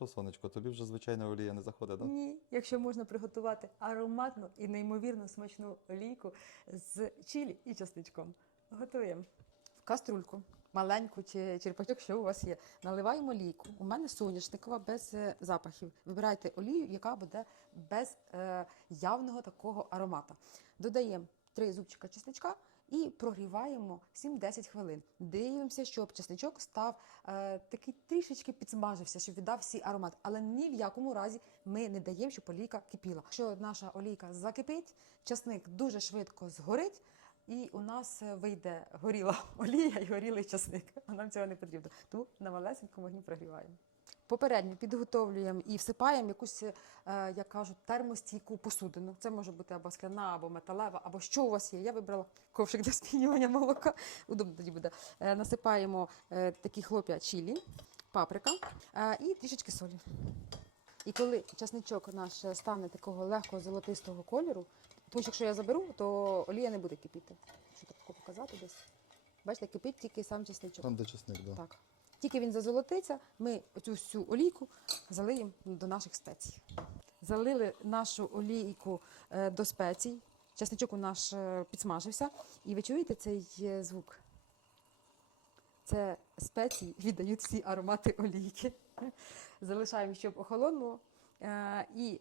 Що, сонечко, тобі вже звичайна олія не заходить, так? Ні, якщо можна приготувати ароматну і неймовірно смачну олійку з чилі і часничком. Готуємо. В каструльку, маленьку чи черпачок, що у вас є. Наливаємо олійку. У мене соняшникова без е, запахів. Вибирайте олію, яка буде без е, явного такого аромата. Додаємо три зубчика чесничка і прогріваємо 7-10 хвилин. Дивимося, щоб чесничок став е, такий трішечки підсмажився, щоб віддав всі аромат. Але ні в якому разі ми не даємо, щоб олійка кипіла. Якщо наша олійка закипить, часник дуже швидко згорить. І у нас вийде горіла олія і горілий часник. А нам цього не потрібно. Тому на малесенькому вогні прогріваємо. Попередньо підготовлюємо і всипаємо якусь, е, як кажуть, термостійку посудину. Це може бути або скляна, або металева, або що у вас є. Я вибрала ковшик для спінювання молока. Удобно тоді буде. Е, Насипаємо е, такі хлоп'я чилі, паприка і трішечки солі. І коли часничок наш стане такого легкого золотистого кольору, тому що якщо я заберу, то олія не буде кипіти. Що так показати десь? Бачите, кипить тільки сам часничок. Там, де чесник. Да. Так. Тільки він зазолотиться, ми цю всю олійку залиємо до наших спецій. Залили нашу олійку е, до спецій. Часничок у наш е, підсмажився. І ви чуєте цей е, звук? Це спеції віддають всі аромати олійки. Залишаємо, щоб охолонуло. І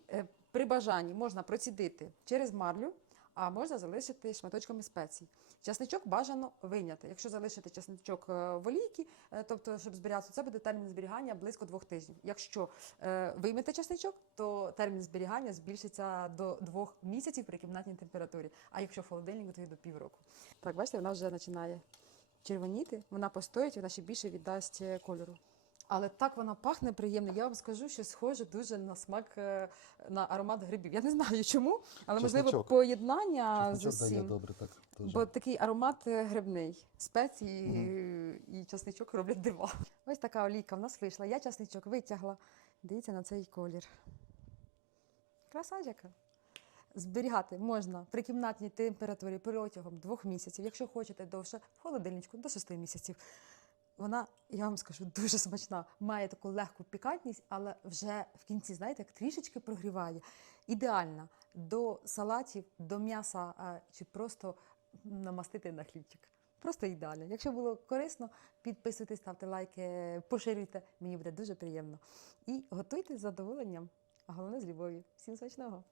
при бажанні можна процідити через марлю, а можна залишити шматочками спецій. Часничок бажано вийняти. Якщо залишити часничок е, в олійці, е, тобто, щоб зберігатися, це буде термін зберігання близько двох тижнів. Якщо е, виймете часничок, то термін зберігання збільшиться до двох місяців при кімнатній температурі. А якщо в холодильнику, то й до півроку. Так, бачите, вона вже починає червоніти, вона постоїть, вона ще більше віддасть кольору. Але так вона пахне приємно. Я вам скажу, що схоже дуже на смак е, на аромат грибів. Я не знаю чому, але можливо Чесничок. поєднання з Чесничок дає усім. добре так. Дуже. Бо такий аромат е, грибний. Спеції е, і часничок роблять дива. Ось така олійка в нас вийшла. Я часничок витягла. Дивіться на цей колір. Краса яка. Зберігати можна при кімнатній температурі протягом двох місяців. Якщо хочете довше, в холодильничку до шести місяців. Вона, я вам скажу, дуже смачна. Має таку легку пікантність, але вже в кінці, знаєте, як трішечки прогріває. Ідеальна до салатів, до м'яса чи просто намастити на хлібчик. Просто ідеально. Якщо було корисно, підписуйтесь, ставте лайки, поширюйте. Мені буде дуже приємно. І готуйте з задоволенням, а головне з любов'ю. Всім смачного!